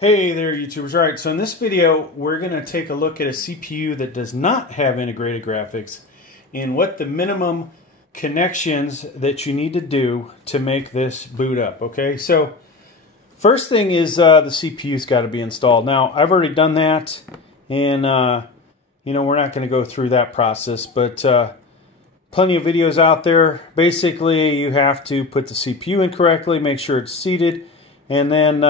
Hey there, YouTubers. All right, so in this video, we're going to take a look at a CPU that does not have integrated graphics and what the minimum connections that you need to do to make this boot up, okay? So, first thing is the CPU's got to be installed. Now, I've already done that, and, you know, we're not going to go through that process, but plenty of videos out there. Basically, you have to put the CPU in correctly, make sure it's seated, and then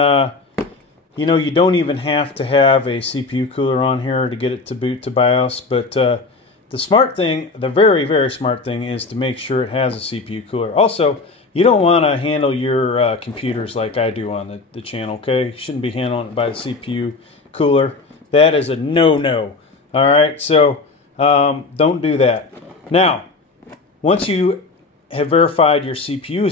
you know, you don't even have to have a CPU cooler on here to get it to boot to BIOS, but the smart thing, the very, very smart thing is to make sure it has a CPU cooler. Also, you don't want to handle your computers like I do on the channel, okay? You shouldn't be handling it by the CPU cooler. That is a no-no, all right? So, don't do that. Now, once you have verified your CPU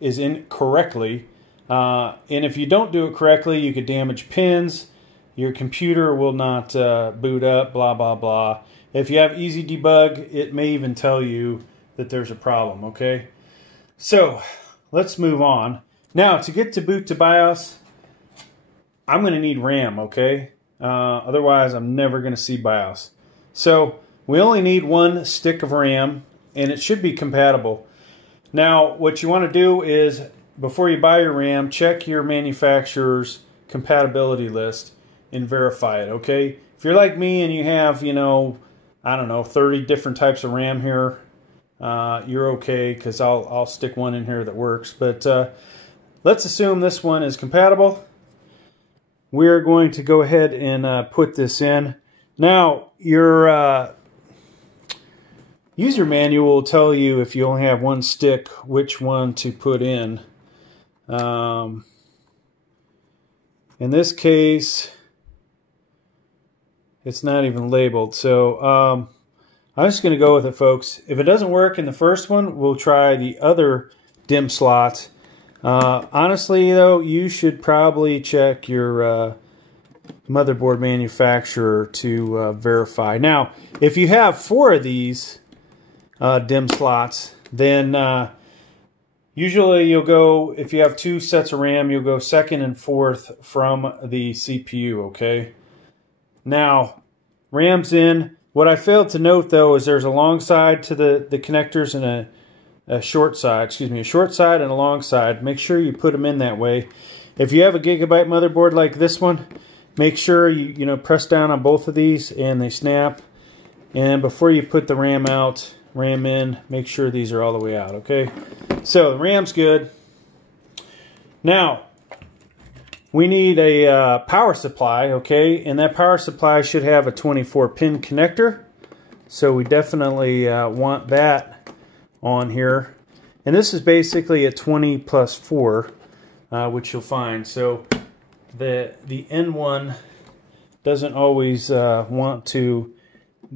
is in correctly, and if you don't do it correctly, you could damage pins, your computer will not boot up, blah, blah, blah. If you have easy debug, it may even tell you that there's a problem, okay? So, let's move on. Now, to get to boot to BIOS, I'm going to need RAM, okay? Otherwise, I'm never going to see BIOS. So, we only need one stick of RAM, and it should be compatible. Now, what you want to do is, before you buy your RAM, check your manufacturer's compatibility list and verify it, okay? If you're like me and you have, you know, I don't know, 30 different types of RAM here, you're okay, because I'll stick one in here that works. But let's assume this one is compatible. We're going to go ahead and put this in. Now, your user manual will tell you, if you only have one stick, which one to put in. In this case, it's not even labeled, so I'm just going to go with it, folks. If it doesn't work in the first one, we'll try the other DIMM slot. Honestly, though, you should probably check your motherboard manufacturer to verify. Now, if you have 4 of these DIMM slots, then usually you'll go, if you have 2 sets of RAM, you'll go second and fourth from the CPU, okay? Now, RAM's in. What I failed to note, though, is there's a long side to the connectors and a short side, excuse me, a short side and a long side. Make sure you put them in that way. If you have a gigabyte motherboard like this one, make sure you know, press down on both of these and they snap. And before you put the RAM out, RAM in, make sure these are all the way out, okay? So, the RAM's good. Now, we need a power supply, okay? And that power supply should have a 24-pin connector. So, we definitely want that on here. And this is basically a 20 plus 4, which you'll find. So, the N1 doesn't always want to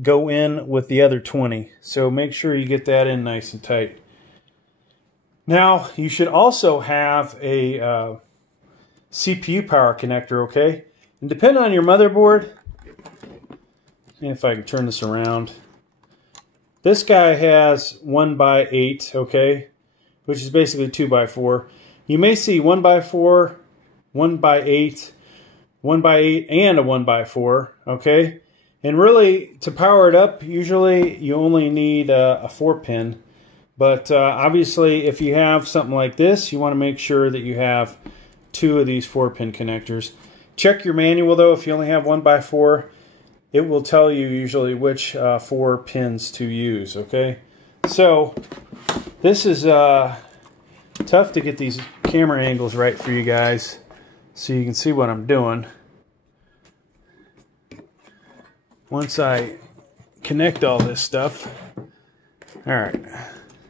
go in with the other 20. So make sure you get that in nice and tight. Now, you should also have a CPU power connector, okay? And depending on your motherboard, see if I can turn this around. This guy has 1x8, okay? Which is basically 2x4. You may see 1x4, 1x8, 1x8, and a 1x4, okay? And really, to power it up, usually you only need a 4-pin. But obviously, if you have something like this, you want to make sure that you have 2 of these 4-pin connectors. Check your manual, though. If you only have 1x4, it will tell you usually which 4 pins to use, okay? So, this is tough to get these camera angles right for you guys so you can see what I'm doing. Once I connect all this stuff, alright,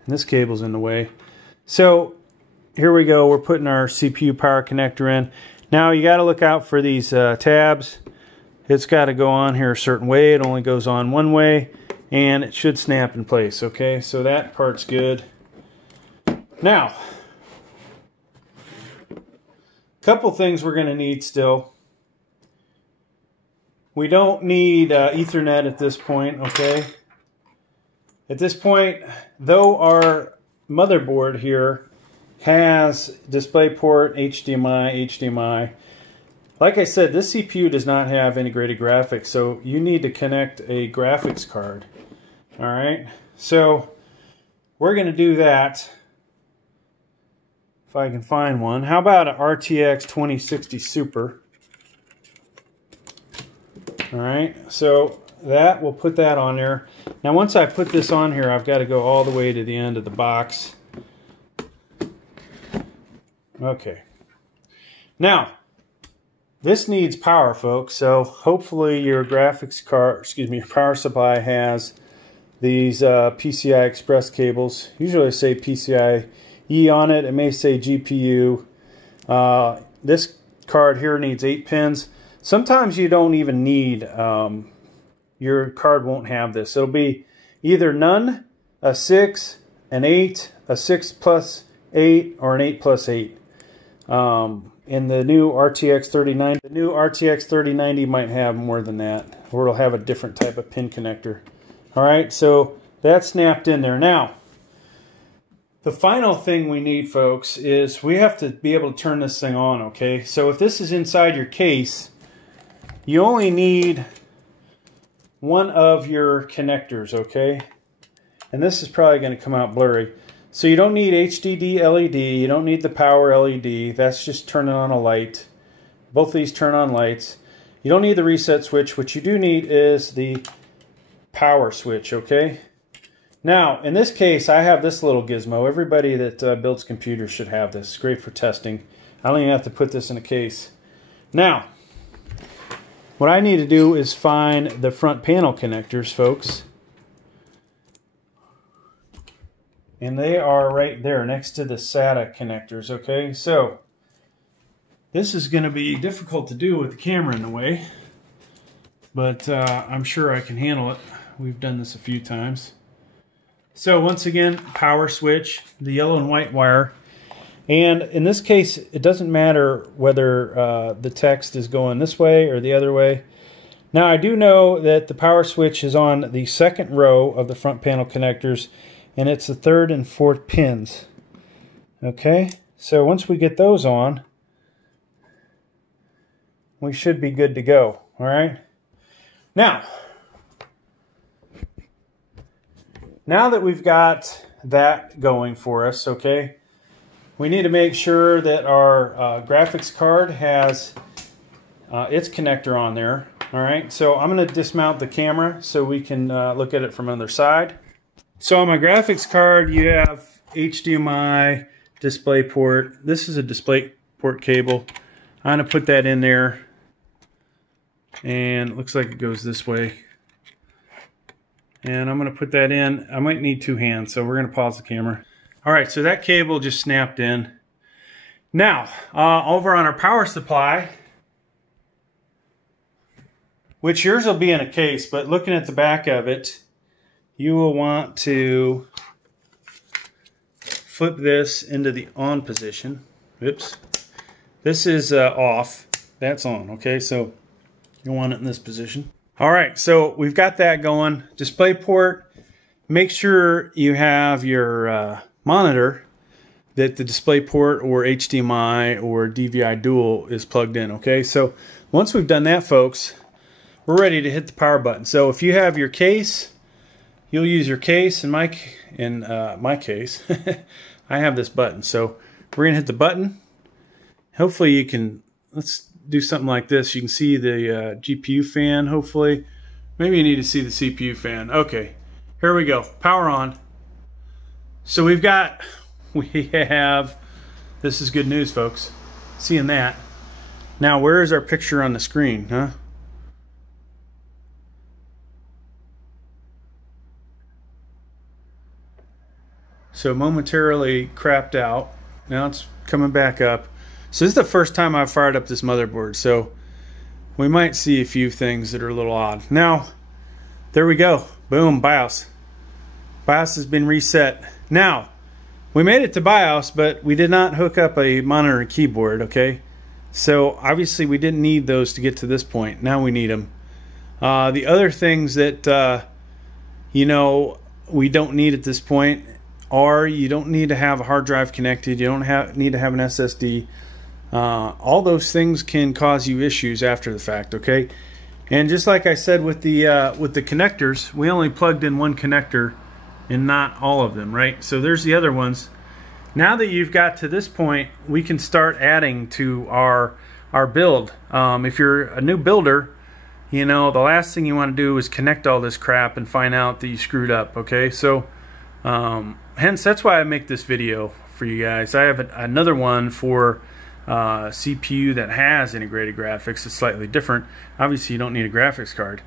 this cable's in the way. So, here we go, we're putting our CPU power connector in. Now, you got to look out for these tabs. It's got to go on here a certain way. It only goes on one way, and it should snap in place, okay? So that part's good. Now, a couple things we're going to need still. We don't need Ethernet at this point, okay? At this point, though our motherboard here has DisplayPort, HDMI, Like I said, this CPU does not have integrated graphics, so you need to connect a graphics card. All right, so we're going to do that. If I can find one. How about an RTX 2060 Super? All right, so that, we'll put that on there. Now once I put this on here, I've got to go all the way to the end of the box. Okay. Now, this needs power, folks, so hopefully your graphics card, your power supply has these PCI Express cables. Usually I say PCIe on it. It may say GPU. This card here needs 8 pins. Sometimes you don't even need, your card won't have this. It'll be either none, a 6, an 8, a 6 plus 8, or an 8 plus 8. In the new RTX 3090, the new RTX 3090 might have more than that, or it'll have a different type of pin connector. All right, so that's snapped in there. Now, the final thing we need, folks, is we have to be able to turn this thing on, okay? So if this is inside your case, you only need one of your connectors, okay? And this is probably going to come out blurry. So you don't need HDD LED, you don't need the power LED, that's just turning on a light. Both of these turn on lights. You don't need the reset switch. What you do need is the power switch, okay? Now, in this case, I have this little gizmo. Everybody that builds computers should have this. It's great for testing. I don't even have to put this in a case. Now, what I need to do is find the front panel connectors, folks. And they are right there next to the SATA connectors, okay? So, this is going to be difficult to do with the camera in the way, but I'm sure I can handle it. We've done this a few times. So, once again, power switch, the yellow and white wire. And in this case, it doesn't matter whether the text is going this way or the other way. Now, I do know that the power switch is on the second row of the front panel connectors, and it's the 3rd and 4th pins. Okay, so once we get those on, we should be good to go. All right. Now that we've got that going for us, okay, we need to make sure that our graphics card has its connector on there. All right, so I'm going to dismount the camera so we can look at it from the other side. So on my graphics card, you have HDMI, display port. This is a display port cable. I'm going to put that in there. And it looks like it goes this way. And I'm going to put that in. I might need 2 hands, so we're going to pause the camera. All right, so that cable just snapped in. Now, over on our power supply, which yours will be in a case, but looking at the back of it, you will want to flip this into the on position. Oops. This is off. That's on, okay? So you want it in this position. All right, so we've got that going. Display port. Make sure you have your monitor that the display port or HDMI or DVI dual is plugged in, okay? So once we've done that, folks, we're ready to hit the power button. So if you have your case, you'll use your case. In my case, I have this button. So we're going to hit the button. Hopefully you can, let's do something like this. You can see the GPU fan, hopefully. Maybe you need to see the CPU fan. Okay, here we go. Power on. So we have, this is good news, folks. Seeing that. Now, where is our picture on the screen, huh? So momentarily crapped out. Now it's coming back up. So this is the first time I've fired up this motherboard. So we might see a few things that are a little odd. Now, there we go. Boom, BIOS. BIOS has been reset. Now, we made it to BIOS, but we did not hook up a monitor and keyboard, okay? So obviously we didn't need those to get to this point. Now we need them. The other things that, you know, we don't need at this point are you don't need to have a hard drive connected. You don't need to have an SSD. All those things can cause you issues after the fact, okay? And just like I said with the connectors, we only plugged in one connector and not all of them, right? So there's the other ones. Now that you've got to this point, we can start adding to our build. If you're a new builder, you know, the last thing you want to do is connect all this crap and find out that you screwed up, okay? So hence that's why I make this video for you guys. I have another one for CPU that has integrated graphics. It's slightly different. Obviously you don't need a graphics card.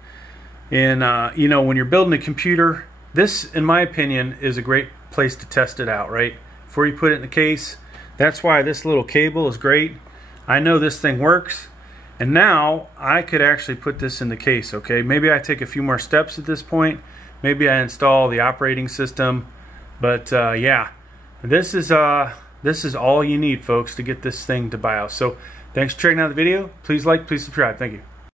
And you know, when you're building a computer, this, in my opinion, is a great place to test it out, right? Before you put it in the case. That's why this little cable is great. I know this thing works, and now I could actually put this in the case, okay? Maybe I take a few more steps at this point. Maybe I install the operating system, but yeah, this is all you need, folks, to get this thing to BIOS. So thanks for checking out the video. Please like, please subscribe. Thank you.